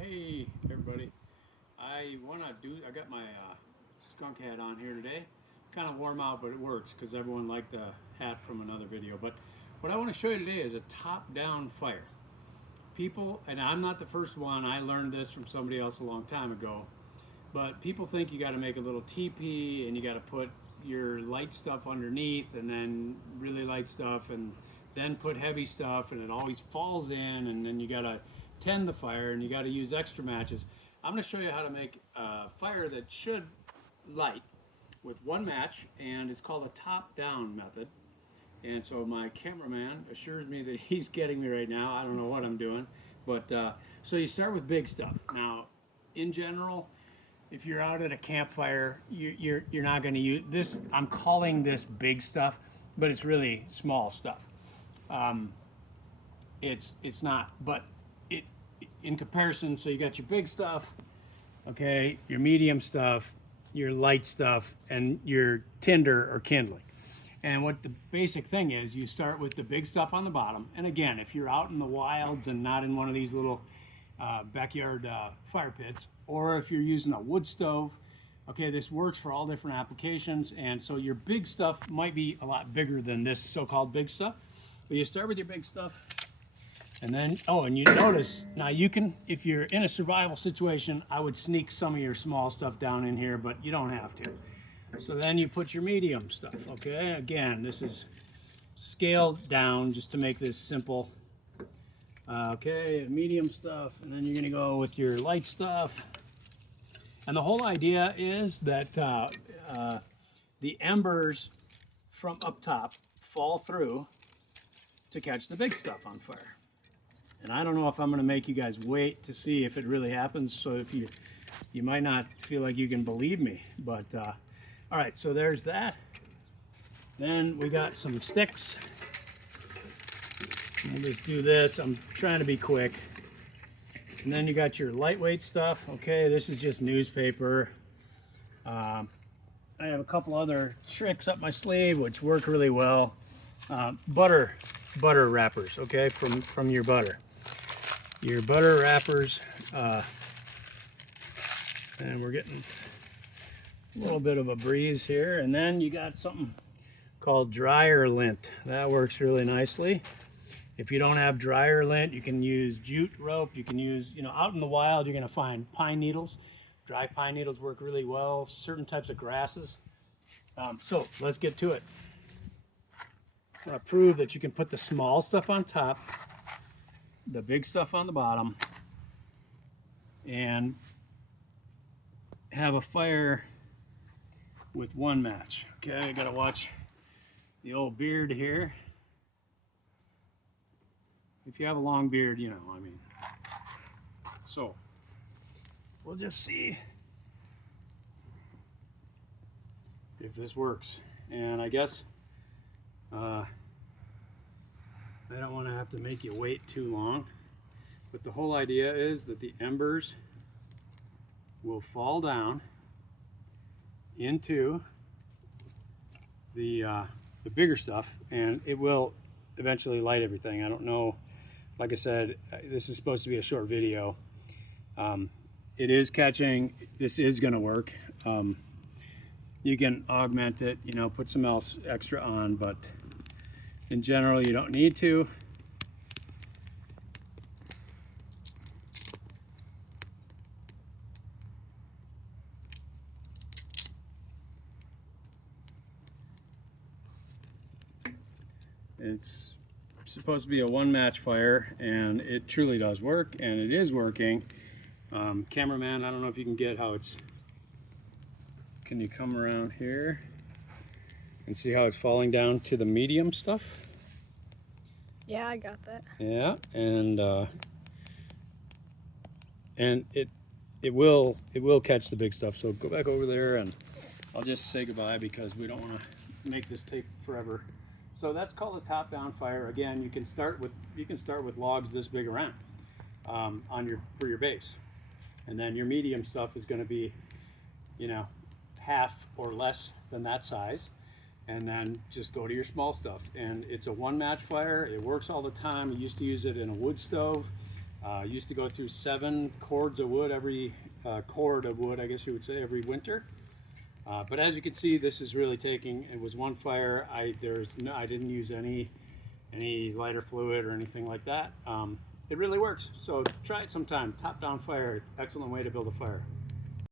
Hey everybody, I got my skunk hat on here today. Kind of warm out, but it works because everyone liked the hat from another video. But what I want to show you today is a top-down fire. People, and I'm not the first one, I learned this from somebody else a long time ago, but people think you got to make a little teepee and you got to put your light stuff underneath and then really light stuff and then put heavy stuff, and it always falls in, and then you got to tend the fire and you got to use extra matches. I'm going to show you how to make a fire that should light with one match, and it's called a top-down method. And so my cameraman assures me that he's getting me right now. I don't know what I'm doing, but so you start with big stuff. Now, in general, if you're out at a campfire, you're not going to use this. I'm calling this big stuff, but it's really small stuff. It's not, but it in comparison. So you got your big stuff, okay, your medium stuff, your light stuff, and your tinder or kindling. And what the basic thing is, you start with the big stuff on the bottom. And again, if you're out in the wilds and not in one of these little backyard fire pits, or if you're using a wood stove, okay, this works for all different applications. And so your big stuff might be a lot bigger than this so-called big stuff. But you start with your big stuff, and then, oh, and you notice, now you can, if you're in a survival situation, I would sneak some of your small stuff down in here, but you don't have to. So then you put your medium stuff, okay? Again, this is scaled down just to make this simple. Okay, medium stuff, and then you're gonna go with your light stuff. And the whole idea is that the embers from up top fall through to catch the big stuff on fire. And I don't know if I'm going to make you guys wait to see if it really happens, so if you might not feel like you can believe me, but all right, so there's that. Then we got some sticks. We'll just do this. I'm trying to be quick. And then you got your lightweight stuff. Okay, this is just newspaper. I have a couple other tricks up my sleeve which work really well. Butter wrappers, okay, from your butter. Your butter wrappers, and we're getting a little bit of a breeze here. And then you got something called dryer lint. That works really nicely. If you don't have dryer lint, you can use jute rope. You can use, out in the wild, you're gonna find pine needles. Dry pine needles work really well, certain types of grasses. So let's get to it. I'm gonna prove that you can put the small stuff on top, the big stuff on the bottom, and have a fire with one match. Okay, I gotta watch the old beard here. If you have a long beard, So, we'll just see if this works. And I guess I don't want to have to make you wait too long, but the whole idea is that the embers will fall down into the bigger stuff, and it will eventually light everything. I don't know, like I said, this is supposed to be a short video. It is catching. This is going to work. You can augment it, put some else extra on, but in general, you don't need to. It's supposed to be a one-match fire, and it truly does work, and it is working. Cameraman, I don't know if you can get how it's... Can you come around here and see how it's falling down to the medium stuff? Yeah, I got that. Yeah, and it will catch the big stuff. So go back over there, and I'll just say goodbye because we don't want to make this take forever. So that's called a top-down fire. Again, you can start with logs this big around for your base, and then your medium stuff is going to be, half or less than that size, and then just go to your small stuff. And it's a one match fire. It works all the time. I used to use it in a wood stove. Used to go through 7 cords of wood every cord of wood, I guess you would say, every winter. But as you can see, this is really taking. It was one fire. I didn't use any lighter fluid or anything like that. It really works. So try it sometime. Top down fire, excellent way to build a fire.